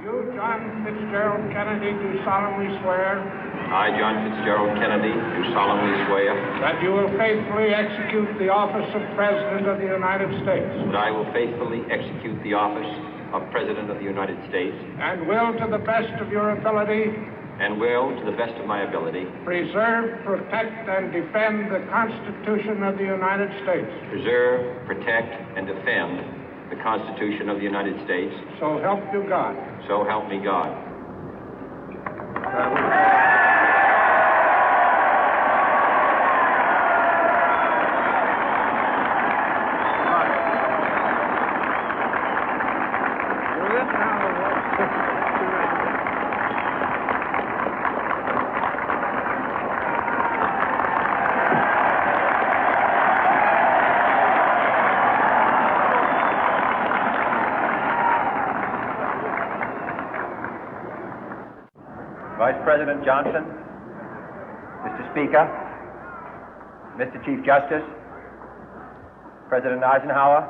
You, John Fitzgerald Kennedy, do solemnly swear. I, John Fitzgerald Kennedy, do solemnly swear. That you will faithfully execute the office of President of the United States. That I will faithfully execute the office of President of the United States. And will, to the best of your ability. And will, to the best of my ability. Preserve, protect, and defend the Constitution of the United States. Preserve, protect, and defend the Constitution of the United States. So help you God. So help me God. Vice President Johnson, Mr. Speaker, Mr. Chief Justice, President Eisenhower,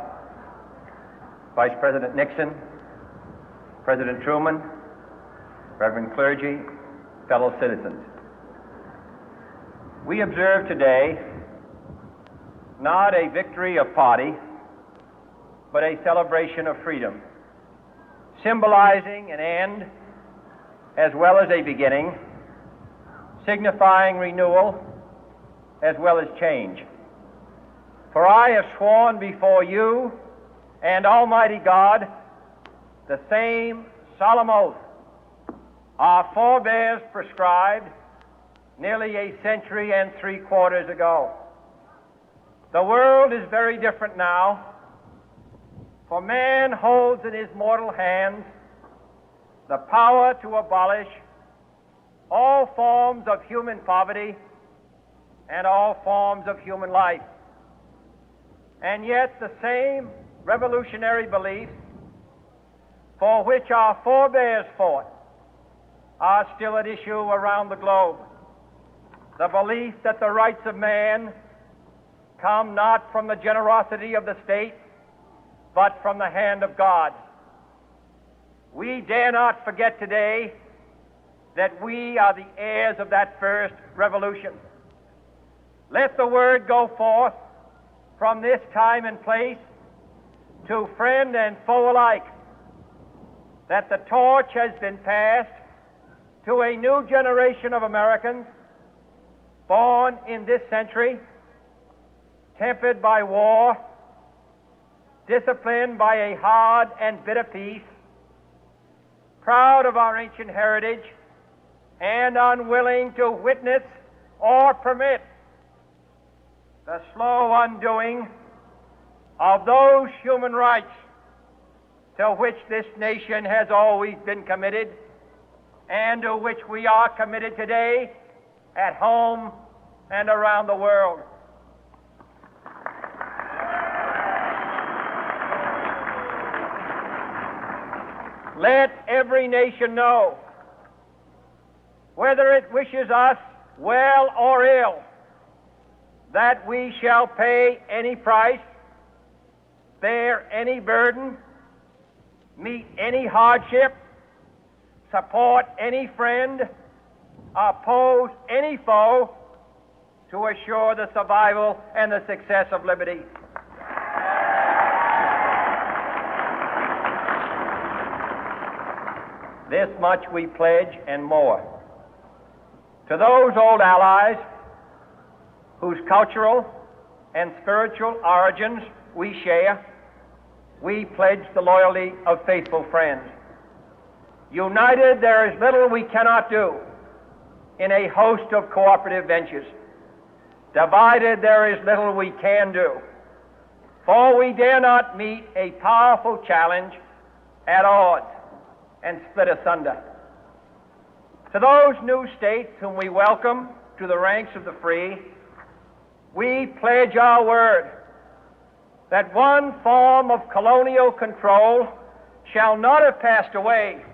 Vice President Nixon, President Truman, Reverend clergy, fellow citizens. We observe today not a victory of party, but a celebration of freedom, symbolizing an end as well as a beginning, signifying renewal as well as change. For I have sworn before you and Almighty God the same solemn oath our forebears prescribed nearly a century and 3/4 ago. The world is very different now, for man holds in his mortal hands the power to abolish all forms of human poverty and all forms of human life. And yet the same revolutionary beliefs for which our forebears fought are still at issue around the globe. The belief that the rights of man come not from the generosity of the state, but from the hand of God. We dare not forget today that we are the heirs of that first revolution. Let the word go forth from this time and place to friend and foe alike that the torch has been passed to a new generation of Americans born in this century, tempered by war, disciplined by a hard and bitter peace, proud of our ancient heritage, and unwilling to witness or permit the slow undoing of those human rights to which this nation has always been committed and to which we are committed today at home and around the world. Let every nation know, whether it wishes us well or ill, that we shall pay any price, bear any burden, meet any hardship, support any friend, oppose any foe to assure the survival and the success of liberty. This much we pledge and more. To those old allies whose cultural and spiritual origins we share, we pledge the loyalty of faithful friends. United, there is little we cannot do in a host of cooperative ventures. Divided, there is little we can do, for we dare not meet a powerful challenge at odds and split asunder. To those new states whom we welcome to the ranks of the free, we pledge our word that one form of colonial control shall not have passed away,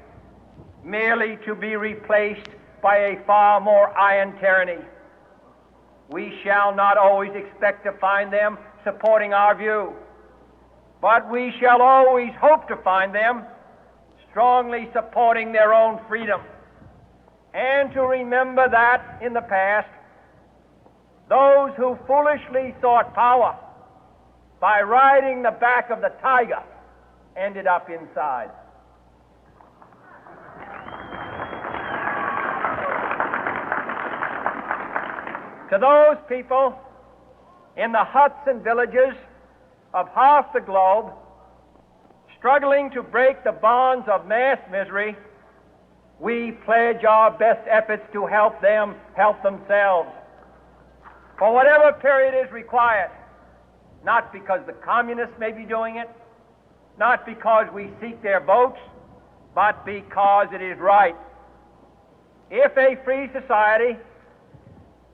merely to be replaced by a far more iron tyranny. We shall not always expect to find them supporting our view, but we shall always hope to find them strongly supporting their own freedom, and to remember that in the past, those who foolishly sought power by riding the back of the tiger ended up inside. To those people in the huts and villages of half the globe struggling to break the bonds of mass misery, we pledge our best efforts to help them help themselves for whatever period is required, not because the communists may be doing it, not because we seek their votes, but because it is right. If a free society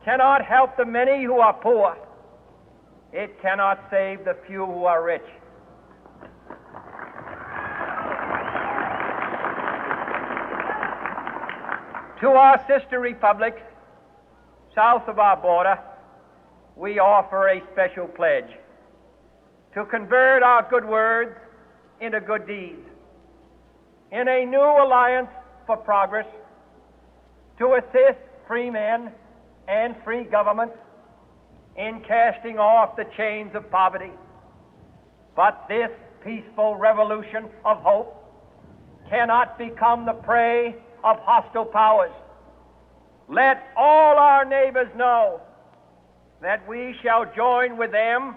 cannot help the many who are poor, it cannot save the few who are rich. To our sister republics south of our border, we offer a special pledge to convert our good words into good deeds, in a new alliance for progress, to assist free men and free governments in casting off the chains of poverty. But this peaceful revolution of hope cannot become the prey of hostile powers. Let all our neighbors know that we shall join with them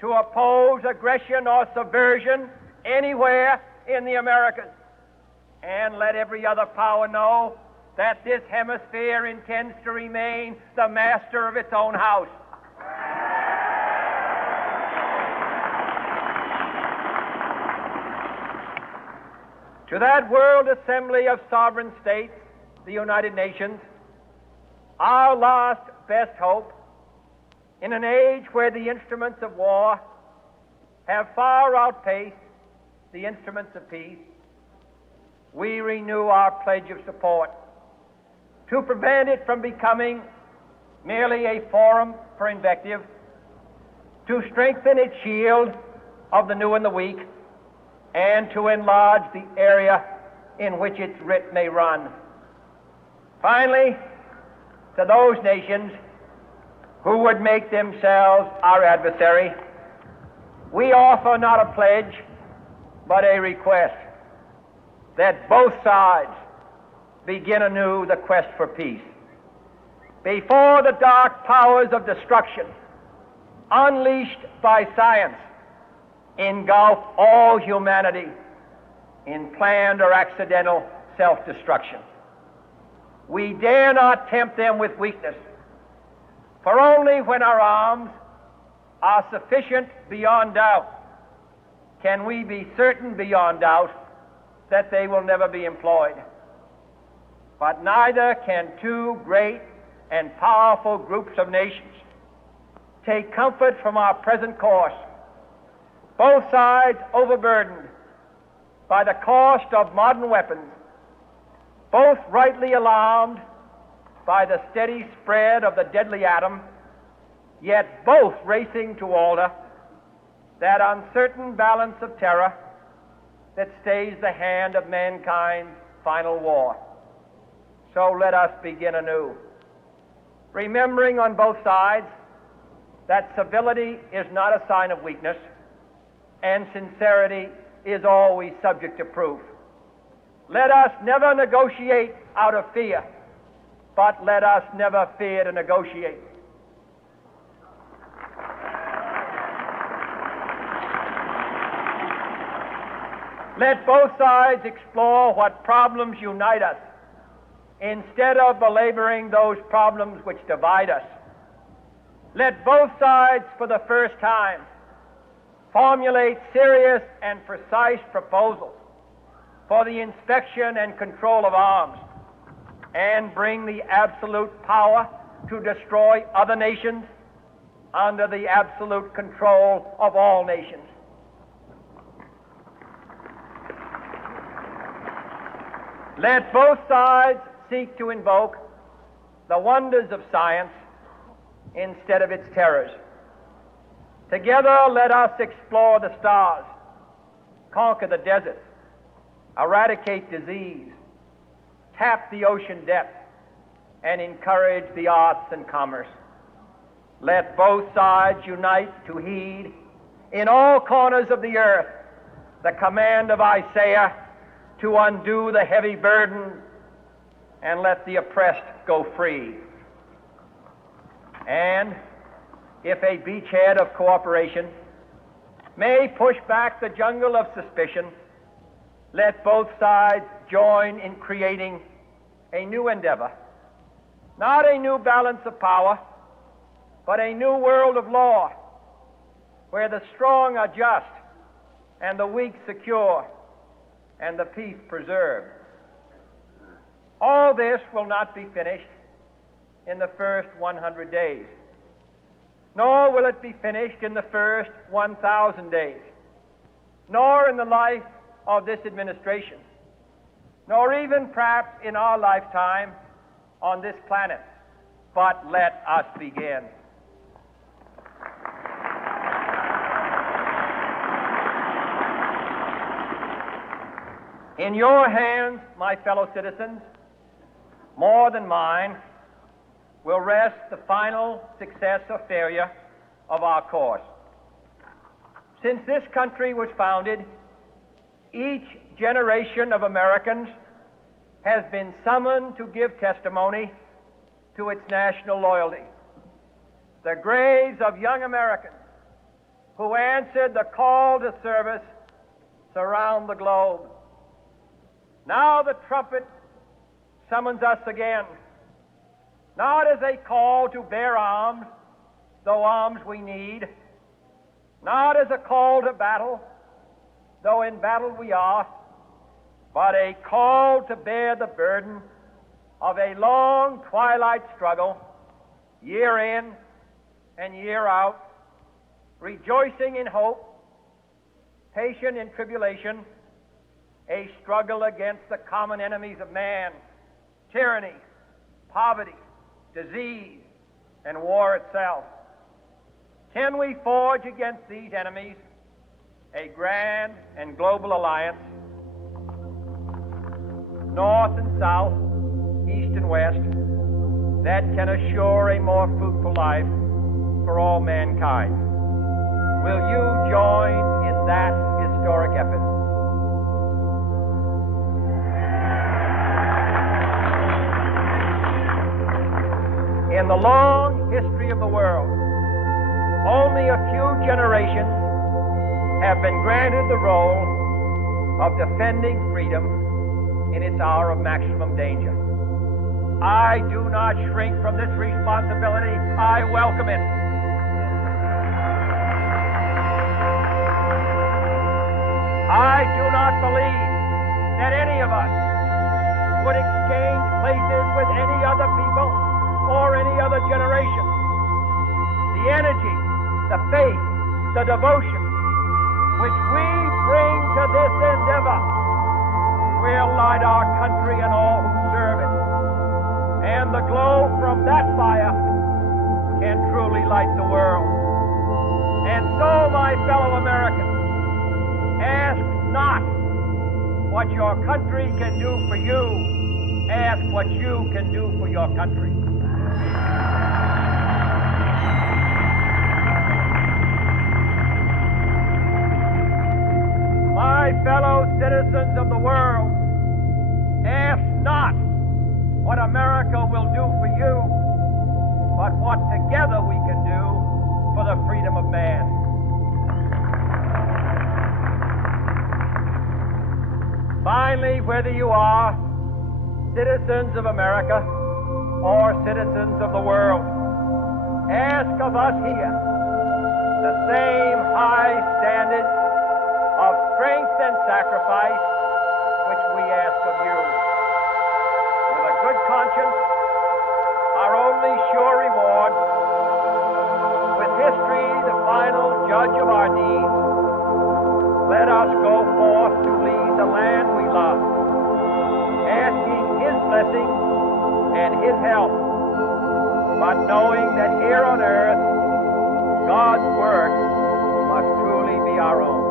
to oppose aggression or subversion anywhere in the Americas. And let every other power know that this hemisphere intends to remain the master of its own house. To that World Assembly of Sovereign States, the United Nations, our last best hope, in an age where the instruments of war have far outpaced the instruments of peace, we renew our pledge of support to prevent it from becoming merely a forum for invective, to strengthen its shield of the new and the weak, and to enlarge the area in which its writ may run. Finally, to those nations who would make themselves our adversary, we offer not a pledge, but a request that both sides begin anew the quest for peace. Before the dark powers of destruction, unleashed by science, engulf all humanity in planned or accidental self-destruction, we dare not tempt them with weakness, for only when our arms are sufficient beyond doubt can we be certain beyond doubt that they will never be employed. But neither can two great and powerful groups of nations take comfort from our present course, both sides overburdened by the cost of modern weapons, both rightly alarmed by the steady spread of the deadly atom, yet both racing to alter that uncertain balance of terror that stays the hand of mankind's final war. So let us begin anew, remembering on both sides that civility is not a sign of weakness, and sincerity is always subject to proof. Let us never negotiate out of fear, but let us never fear to negotiate. Let both sides explore what problems unite us, instead of belaboring those problems which divide us. Let both sides, for the first time, formulate serious and precise proposals for the inspection and control of arms, and bring the absolute power to destroy other nations under the absolute control of all nations. Let both sides seek to invoke the wonders of science instead of its terrors. Together, let us explore the stars, conquer the deserts, eradicate disease, tap the ocean depth, and encourage the arts and commerce. Let both sides unite to heed in all corners of the earth the command of Isaiah to undo the heavy burden and let the oppressed go free. And if a beachhead of cooperation may push back the jungle of suspicion, let both sides join in creating a new endeavor, not a new balance of power, but a new world of law, where the strong are just and the weak secure and the peace preserved. All this will not be finished in the first 100 days, nor will it be finished in the first 1,000 days, nor in the life of this administration, nor even perhaps in our lifetime on this planet. But let us begin. In your hands, my fellow citizens, more than mine, will rest the final success or failure of our course. Since this country was founded, each generation of Americans has been summoned to give testimony to its national loyalty. The graves of young Americans who answered the call to service surround the globe. Now the trumpet summons us again, not as a call to bear arms, though arms we need, not as a call to battle, though in battle we are, but a call to bear the burden of a long twilight struggle, year in and year out, rejoicing in hope, patient in tribulation, a struggle against the common enemies of man, tyranny, poverty, disease, and war itself. Can we forge against these enemies a grand and global alliance, north and south, east and west, that can assure a more fruitful life for all mankind? Will you join in that historic effort? In the long history of the world, only a few generations have been granted the role of defending freedom in its hour of maximum danger. I do not shrink from this responsibility. I welcome it. I do not believe that any of us would exchange places with any other people or any other generation. The energy, the faith, the devotion which we bring to this endeavor will light our country and all who serve it. And the glow from that fire can truly light the world. And so, my fellow Americans, ask not what your country can do for you. Ask what you can do for your country. My fellow citizens of the world, ask not what America will do for you, but what together we can do for the freedom of man. Finally, whether you are citizens of America or citizens of the world, ask of us here the same high standard of strength and sacrifice which we ask of you. With a good conscience, our only sure reward, with history the final judge of our deeds, let us go forth to lead the land we love, asking His blessing and His help, but knowing that here on earth, God's work must truly be our own.